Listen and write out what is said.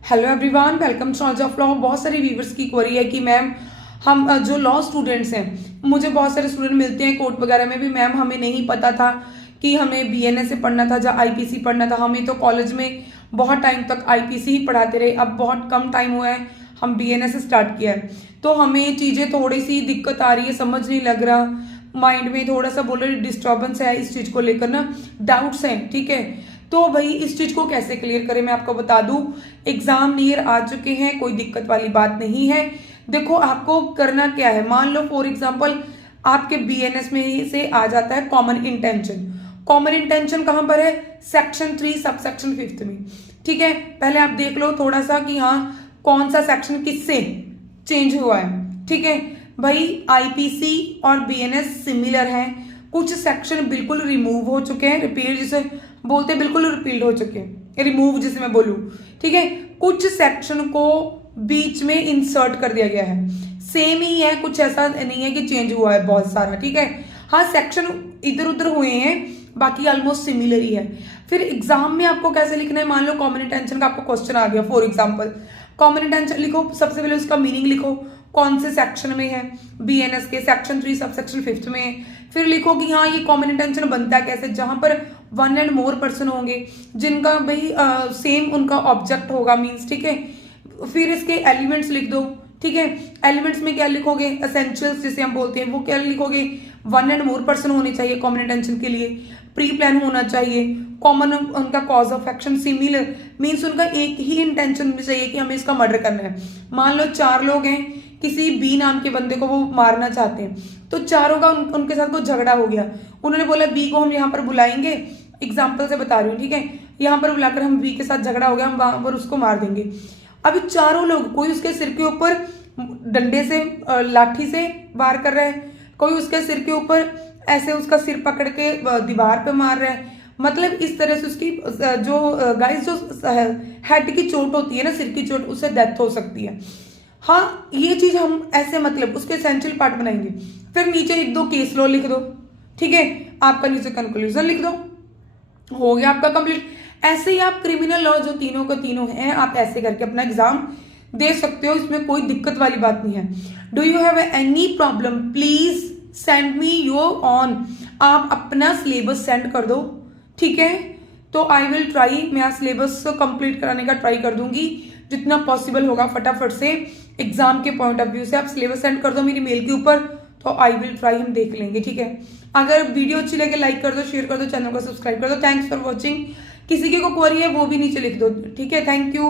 Hello everyone, welcome to knowledge of law. बहुत सारी viewers की क्वेरी है कि मैम हम जो लॉ स्टूडेंट्स हैं, मुझे बहुत सारे स्टूडेंट मिलते हैं कोर्ट वगैरह में भी, मैम हमें नहीं पता था कि हमें बीएनएस से पढ़ना था या आईपीसी पढ़ना था। हमें तो कॉलेज में बहुत टाइम तक आईपीसी ही पढ़ाते रहे, अब बहुत कम टाइम हुआ है हम बीएनएस से स्टार्ट किया है, तो हमें चीज़ें थोड़ी सी दिक्कत आ रही है, समझ नहीं लग रहा, माइंड में थोड़ा सा बोलो डिस्टर्बेंस है, इस चीज़ को लेकर ना डाउट्स हैं। ठीक है, तो भाई इस चीज को कैसे क्लियर करें मैं आपको बता दूं। एग्जाम नियर आ चुके हैं, कोई दिक्कत वाली बात नहीं है। देखो आपको करना क्या है, मान लो फॉर एग्जांपल आपके बीएनएस में से आ जाता है कॉमन इंटेंशन। कॉमन इंटेंशन कहां पर है? सेक्शन 3 सब सेक्शन 5 में। ठीक है, पहले आप देख लो थोड़ा सा कि हाँ कौन सा सेक्शन किससे चेंज हुआ है। ठीक है भाई, आईपीसी और बीएनएस सिमिलर हैं, कुछ सेक्शन बिल्कुल रिमूव हो चुके हैं, रिपीट जिसे बोलते बिल्कुल रिपीट हो चुके हैं, रिमूव जिसे मैं बोलूं। ठीक है, कुछ सेक्शन को बीच में इंसर्ट कर दिया गया है, सेम ही है, कुछ ऐसा नहीं है कि चेंज हुआ है बहुत सारा। ठीक है, हाँ सेक्शन इधर उधर हुए हैं, बाकी ऑलमोस्ट सिमिलर ही है। फिर एग्जाम में आपको कैसे लिखना है, मान लो कॉमन इंटेंशन का आपको क्वेश्चन आ गया, फॉर एग्जाम्पल कॉमन इंटेंशन लिखो, सबसे पहले उसका मीनिंग लिखो, कौन से सेक्शन में है, बीएनएस के सेक्शन 3 सब सेक्शन 5 में है। फिर लिखो कि हाँ ये कॉमन इंटेंशन बनता है कैसे, जहां पर 1 एंड मोर पर्सन होंगे जिनका भाई सेम उनका ऑब्जेक्ट होगा मीन्स। ठीक है, फिर इसके एलिमेंट्स लिख दो। ठीक है, एलिमेंट्स में क्या लिखोगे, एसेंशियल्स जिसे हम बोलते हैं वो क्या लिखोगे, 1 एंड मोर पर्सन होने चाहिए कॉमन इंटेंशन के लिए, प्री प्लान होना चाहिए, कॉमन उनका cause of action similar means उनका एक ही इंटेंशन भी चाहिए कि हमें इसका मर्डर करना है। मान लो 4 लोग हैं, किसी बी नाम के बंदे को वो मारना चाहते हैं, तो चारों का उनके साथ कोई झगड़ा हो गया, उन्होंने बोला बी को हम यहाँ पर बुलाएंगे, एग्जाम्पल से बता रही हूँ। ठीक है, यहाँ पर बुलाकर हम बी के साथ झगड़ा हो गया, हम वहां पर उसको मार देंगे। अभी चारों लोग, कोई उसके सिर के ऊपर डंडे से लाठी से वार कर रहा है, कोई उसके सिर के ऊपर ऐसे उसका सिर पकड़ के दीवार पे मार रहा है, मतलब इस तरह से उसकी जो गाइस जो हेड की चोट होती है ना, सिर की चोट, उससे डेथ हो सकती है। हाँ ये चीज हम ऐसे मतलब उसके एसेंशियल पार्ट बनाएंगे। फिर नीचे 1-2 केस लॉ लिख दो। ठीक है, आपका नीचे कंक्लूजन लिख दो, हो गया आपका कंप्लीट। ऐसे ही आप क्रिमिनल लॉ जो तीनों के तीनों हैं, आप ऐसे करके अपना एग्जाम दे सकते हो, इसमें कोई दिक्कत वाली बात नहीं है। Do you have any problem please send me your on, आप अपना सिलेबस सेंड कर दो। ठीक है, तो आई विल ट्राई, मैं सिलेबस कंप्लीट कराने का ट्राई कर दूंगी जितना पॉसिबल होगा फटाफट से। एग्जाम के पॉइंट ऑफ व्यू से आप सिलेबस सेंड कर दो मेरी मेल के ऊपर, तो आई विल ट्राई, हम देख लेंगे। ठीक है, अगर वीडियो अच्छी लगे लाइक कर दो, शेयर कर दो, चैनल को सब्सक्राइब कर दो। Thanks for watching. किसी की को क्वेरी है वो भी नीचे लिख दो। ठीक है, थैंक यू।